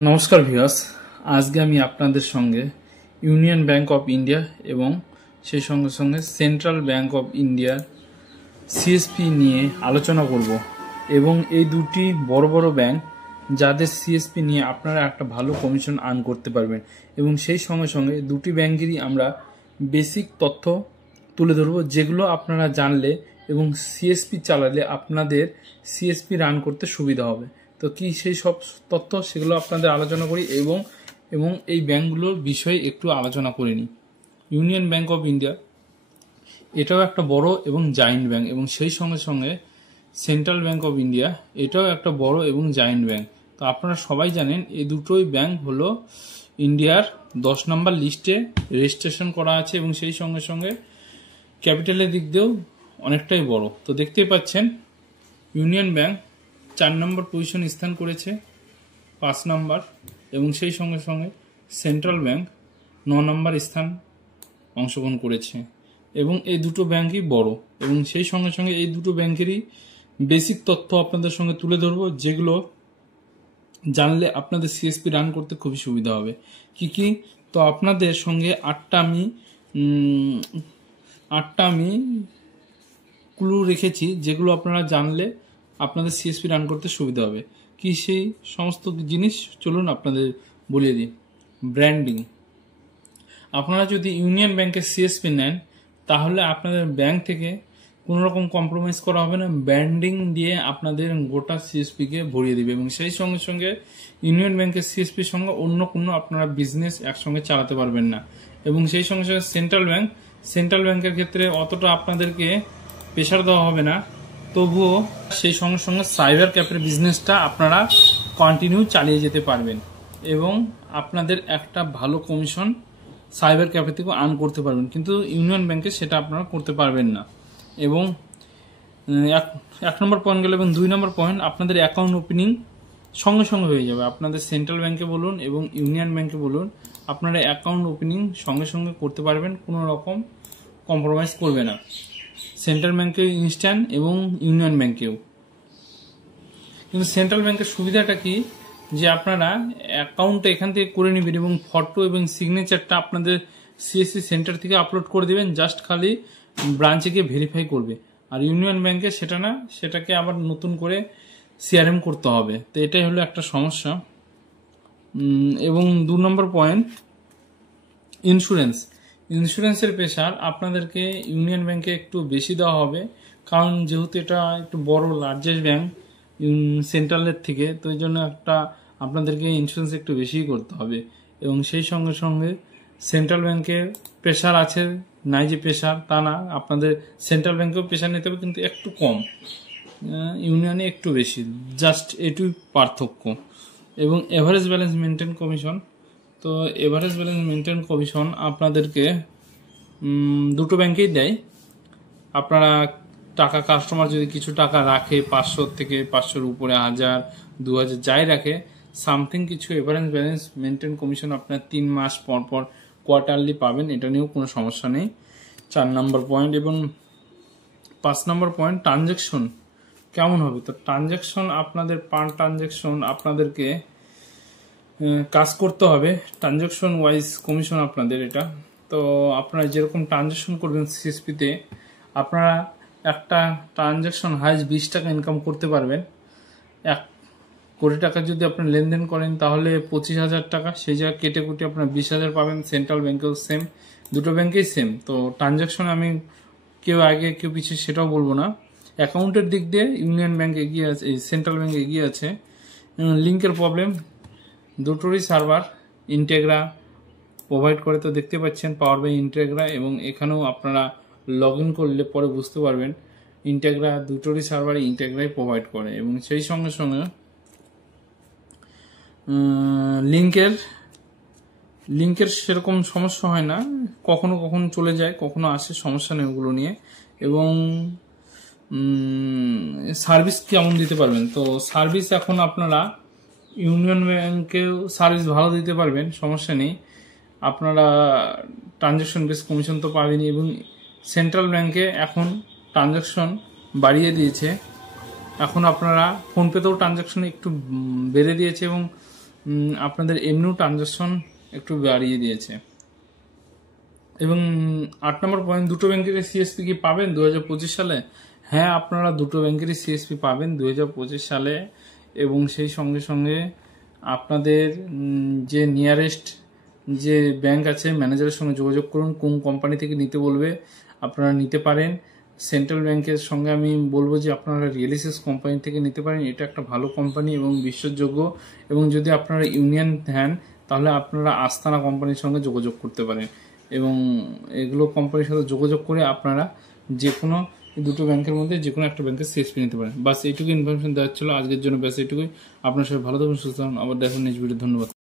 নমস্কার ভিউয়ার্স, আজকে আমি আপনাদের সঙ্গে ইউনিয়ন ব্যাংক অফ ইন্ডিয়া এবং সেই সঙ্গে সঙ্গে সেন্ট্রাল ব্যাংক অফ ইন্ডিয়ার সিএসপি নিয়ে আলোচনা করব এবং এই দুটি বড় বড় ব্যাংক যাদের সিএসপি নিয়ে আপনারা একটা ভালো কমিশন আর্ন করতে পারবেন এবং সেই সঙ্গে সঙ্গে দুটি ব্যাংকেরই আমরা বেসিক তথ্য তুলে ধরব, যেগুলো আপনারা জানলে এবং সিএসপি চালালে আপনাদের সিএসপি রান করতে সুবিধা হবে। তো কি সেই সব তথ্য সেগুলো আপনাদের আলোচনা করি এবং এই ব্যাংকগুলোর বিষয়ে একটু আলোচনা করে নিই। ইউনিয়ন ব্যাংক অফ ইন্ডিয়া এটাও একটা বড় এবং জায়েন্ট ব্যাংক এবং সেই সঙ্গে সঙ্গে সেন্ট্রাল ব্যাংক অফ ইন্ডিয়া এটাও একটা বড় এবং জায়েন্ট ব্যাংক। তো আপনারা সবাই জানেন এই দুটোই ব্যাংক হলো ইন্ডিয়ার 10 নম্বর লিস্টে রেজিস্ট্রেশন করা আছে এবং সেই সঙ্গে সঙ্গে ক্যাপিটালের দিক দিয়েও অনেকটাই বড়। তো দেখতেই পাচ্ছেন ইউনিয়ন ব্যাংক 4 নম্বর পজিশন স্থান করেছে 5 নম্বর এবং সেই সঙ্গে সঙ্গে সেন্ট্রাল ব্যাংক 9 নম্বর স্থান অংশগ্রহণ করেছে এবং এই দুটো ব্যাংকই বড় এবং সেই সঙ্গে সঙ্গে এই দুটো ব্যাংকেরই বেসিক তথ্য আপনাদের সঙ্গে তুলে ধরবো, যেগুলো জানলে আপনাদের সিএসপি রান করতে খুবই সুবিধা হবে। কি কি? তো আপনাদের সঙ্গে আটটা আমি ক্লু রেখেছি, যেগুলো আপনারা জানলে আপনাদের সিএসপি রান করতে সুবিধা হবে। কি সেই সমস্ত জিনিস চলুন আপনাদের বলিয়ে দিই। ব্র্যান্ডিং, আপনারা যদি ইউনিয়ন ব্যাংকের সিএসপি নেন তাহলে আপনাদের ব্যাংক থেকে কোনো রকম কম্প্রোমাইজ করা হবে না, ব্র্যান্ডিং দিয়ে আপনাদের গোটা সিএসপিকে ভরিয়ে দিবে এবং সেই সঙ্গে সঙ্গে ইউনিয়ন ব্যাংকের সিএসপির সঙ্গে অন্য কোনো আপনারা বিজনেস একসঙ্গে চালাতে পারবেন না। এবং সেই সঙ্গে সঙ্গে সেন্ট্রাল ব্যাংকের ক্ষেত্রে অতটা আপনাদেরকে প্রেশার দেওয়া হবে না, তবুও সেই সঙ্গে সঙ্গে সাইবার ক্যাফের বিজনেসটা আপনারা কন্টিনিউ চালিয়ে যেতে পারবেন এবং আপনাদের একটা ভালো কমিশন সাইবার ক্যাফে থেকে আর্ন করতে পারবেন, কিন্তু ইউনিয়ন ব্যাংকে সেটা আপনারা করতে পারবেন না। এবং এক নম্বর পয়েন্ট গেল এবং 2 নম্বর পয়েন্ট, আপনাদের অ্যাকাউন্ট ওপেনিং সঙ্গে সঙ্গে হয়ে যাবে। আপনাদের সেন্ট্রাল ব্যাংকে বলুন এবং ইউনিয়ন ব্যাংকে বলুন, আপনারা অ্যাকাউন্ট ওপেনিং সঙ্গে সঙ্গে করতে পারবেন, কোনো রকম কম্প্রোমাইজ করবে না। সেন্ট্রাল ব্যাংকে ইনস্ট্যান্ট এবং ইউনিয়ন ব্যাংকেও। কিন্তু সেন্ট্রাল ব্যাংকের সুবিধাটা কি, যে আপনারা অ্যাকাউন্টটা এখান থেকে করে নেবেন এবং ফটো এবং সিগনেচারটা আপনাদের সিএসসি সেন্টার থেকে আপলোড করে দেবেন, জাস্ট খালি ব্রাঞ্চে গিয়ে ভেরিফাই করবে। আর ইউনিয়ন ব্যাংকে সেটা না, সেটাকে আবার নতুন করে সিআরএম করতে হবে। তো এটাই হলো একটা সমস্যা। এবং 2 নম্বর পয়েন্ট, ইন্স্যুরেন্সের প্রেশার আপনাদেরকে ইউনিয়ন ব্যাংকে একটু বেশি দেওয়া হবে, কারণ যেহেতু এটা একটু বড় লার্জেস্ট ব্যাংক সেন্ট্রালের থেকে, তো এই জন্য আপনাদেরকে ইন্স্যুরেন্স একটু বেশিই করতে হবে। এবং সেই সঙ্গে সঙ্গে সেন্ট্রাল ব্যাংকে প্রেশার আছে, নাই যে প্রেশার তা না, আপনাদের সেন্ট্রাল ব্যাংকেও প্রেশার নিতে হবে কিন্তু একটু কম, ইউনিয়নে একটু বেশি, জাস্ট এটুই পার্থক্য। এবং এভারেজ ব্যালেন্স মেনটেন কমিশন, তো এভারেজ ব্যালেন্স মেনটেন কমিশন আপনাদেরকে দুটো ব্যাংকেই দেয়। আপনারা টাকা, কাস্টমার যদি কিছু টাকা রাখে 500 থেকে 500-র উপরে, 1000, 2000 যাই রাখে, সামথিং কিছু এভারেজ ব্যালেন্স মেনটেন কমিশন আপনার 3 মাস পর পর কোয়ার্টারলি পাবেন, এটা নিয়েও কোনো সমস্যা নেই। 4 নম্বর পয়েন্ট। এবং 5 নম্বর পয়েন্ট, ট্রানজ্যাকশন কেমন হবে। তো ট্রানজ্যাকশন আপনাদের পার ট্রানজ্যাকশন আপনাদেরকে কাজ করতে হবে, ট্রানজ্যাকশন ওয়াইজ কমিশন আপনাদের এটা। তো আপনারা যেরকম ট্রানজ্যাকশন করবেন সিএসপিতে, আপনারা একটা ট্রানজ্যাকশন হাইস্ট 20 টাকা ইনকাম করতে পারবেন। 1 কোটি টাকা যদি আপনি লেনদেন করেন তাহলে 25,000 টাকা, সেই জায়গায় কেটে কুটে আপনার 20,000 পাবেন। সেন্ট্রাল ব্যাংকেও সেম, দুটো ব্যাংকেই সেম। তো ট্রানজ্যাকশন আমি কেউ আগে কেউ পিছিয়ে সেটাও বলবো না। অ্যাকাউন্টের দিক দিয়ে ইউনিয়ন ব্যাংক এগিয়ে আছে, সেন্ট্রাল ব্যাংক এগিয়ে আছে। লিঙ্কের প্রবলেম, দুটোরই সার্ভার ইন্টেগ্রা প্রোভাইড করে, তো দেখতে পাচ্ছেন পাওয়ার বাই ইন্টেগ্রা, এবং এখানেও আপনারা লগ ইন করলে পরে বুঝতে পারবেন ইন্টেগ্রা দুটোরই সার্ভার ইন্টেগ্রাই প্রোভাইড করে। এবং সেই সঙ্গে সঙ্গে লিঙ্কের সেরকম সমস্যা হয় না, কখনো কখনো চলে যায়, কখনো আসে, সমস্যা নেই ওগুলো নিয়ে। এবং সার্ভিস কেমন দিতে পারবেন, তো সার্ভিস এখন আপনারা ইউনিয়ন ব্যাংকেও সার্ভিস ভালো দিতে পারবেন, সমস্যা নেই। আপনারা ট্রানজ্যাকশন বেস কমিশন তো পাবেনই, এবং সেন্ট্রাল ব্যাংকে এখন ট্রানজ্যাকশন বাড়িয়ে দিয়েছে, এখন আপনারা ফোনপেতেও ট্রানজ্যাকশন একটু বেড়ে দিয়েছে এবং আপনাদের এমনিও ট্রানজাকশন একটু বাড়িয়ে দিয়েছে। এবং 8 নম্বর পয়েন্ট, দুটো ব্যাংকের সিএসপি কি পাবেন 2025 সালে? হ্যাঁ, আপনারা দুটো ব্যাংকেরই সিএসপি পাবেন 2025 সালে। এবং সেই সঙ্গে সঙ্গে আপনাদের যে নিয়ারেস্ট যে ব্যাংক আছে ম্যানেজারের সঙ্গে যোগাযোগ করুন, কোন কোম্পানি থেকে নিতে বলবে আপনারা নিতে পারেন। সেন্ট্রাল ব্যাংকের সঙ্গে আমি বলবো যে আপনারা রিয়েলিসিস কোম্পানি থেকে নিতে পারেন, এটা একটা ভালো কোম্পানি এবং বিশ্বাসযোগ্য। এবং যদি আপনারা ইউনিয়ন দেন তাহলে আপনারা আস্তানা কোম্পানির সঙ্গে যোগাযোগ করতে পারেন এবং এগুলো কোম্পানির সাথে যোগাযোগ করে আপনারা যে কোনো দুটো ব্যাংকের মধ্যে যে কোনো একটা ব্যাংকের সিএসপি নিতে পারেন। বাস এইটুকু ইনফরমেশন দেওয়ার ছিল আজকের জন্য। ব্যাস এইটুকুই। আপনার সবাই ভালো থাকুন, সুস্থ থাকুন। আবার দেখুন নেক্সট ভিডিও। ধন্যবাদ।